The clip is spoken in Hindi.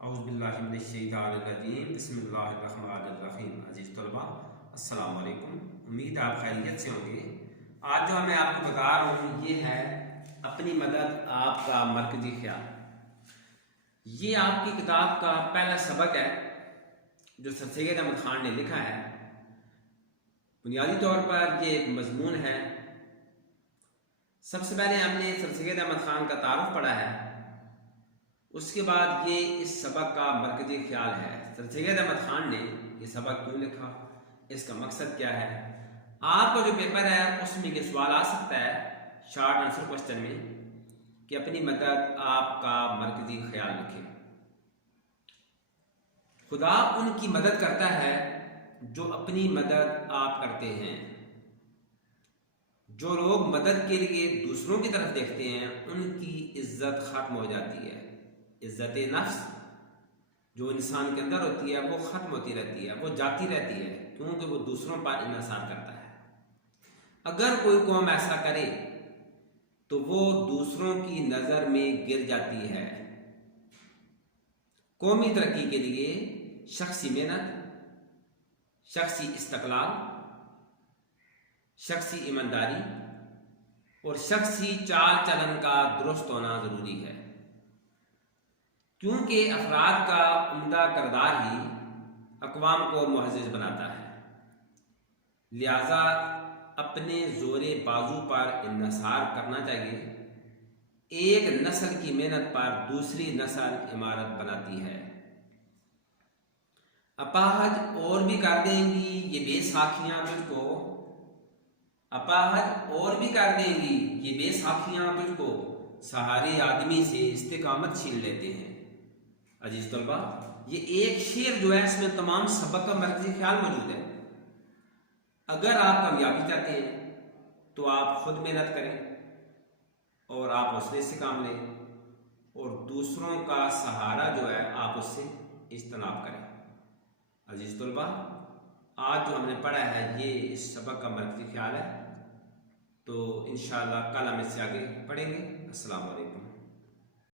औज़ुबिल्लाहिमिनश्शैतानिर्रजीम बिस्मिल्लाहिर्रहमानिर्रहीम। अज़ीज़ तलबा, अस्सलाम वालेकुम। उम्मीद आप खैरियत से होंगे। आज जो मैं आपको बता रहा हूँ ये है अपनी मदद आपका मरकज़ी ख्याल। ये आपकी किताब का पहला सबक है जो सर सैयद अहमद ख़ान ने लिखा है। बुनियादी तौर पर ये एक मजमून है। सबसे पहले हमने सर सैयद अहमद ख़ान का तारुफ पढ़ा है, उसके बाद ये इस सबक का मरकज़ी ख्याल है। सर सैयद अहमद ख़ान ने ये सबक क्यों लिखा, इसका मकसद क्या है। आपका जो पेपर है उसमें ये सवाल आ सकता है शॉर्ट आंसर क्वेश्चन में कि अपनी मदद आपका मरकज़ी ख्याल लिखें। खुदा उनकी मदद करता है जो अपनी मदद आप करते हैं। जो लोग मदद के लिए दूसरों की तरफ देखते हैं उनकी इज्जत खत्म हो जाती है। इज्जत नफ्स जो इंसान के अंदर होती है वो ख़त्म होती रहती है, वो जाती रहती है, क्योंकि वो दूसरों पर इन्हिसार करता है। अगर कोई कौम ऐसा करे तो वो दूसरों की नज़र में गिर जाती है। कौमी तरक्की के लिए शख्सी मेहनत, शख्सी इस्तक़लाल, शख्सी ईमानदारी और शख्सी चाल चलन का दुरुस्त होना ज़रूरी है, क्योंकि अफराद का उम्दा किरदार ही अक़वाम को मुअज़्ज़ज़ बनाता है। लिहाजा अपने ज़ोरे बाजू पर इन्हिसार करना चाहिए। एक नस्ल की मेहनत पर दूसरी नस्ल इमारत बनाती है। अपाहज और भी कर देंगी ये बेसाखियाँ तुझको, अपाहज और भी कर देंगी ये बेसाखियाँ तुझको, सहारे आदमी से इस्तिकामत छीन लेते हैं। अजीज तलबा, ये एक शेर जो है इसमें तमाम सबक का मरकज़ी ख्याल मौजूद है। अगर आप कामयाबी चाहते हैं तो आप खुद मेहनत करें और आप हौसले से काम लें, और दूसरों का सहारा जो है आप उससे इज्तनाब करें। अजीज तलबा, आज जो हमने पढ़ा है ये इस सबक का मरकज़ी ख्याल है, तो इंशाअल्लाह कल हम इससे आगे पढ़ेंगे। अस्सलाम वालेकुम।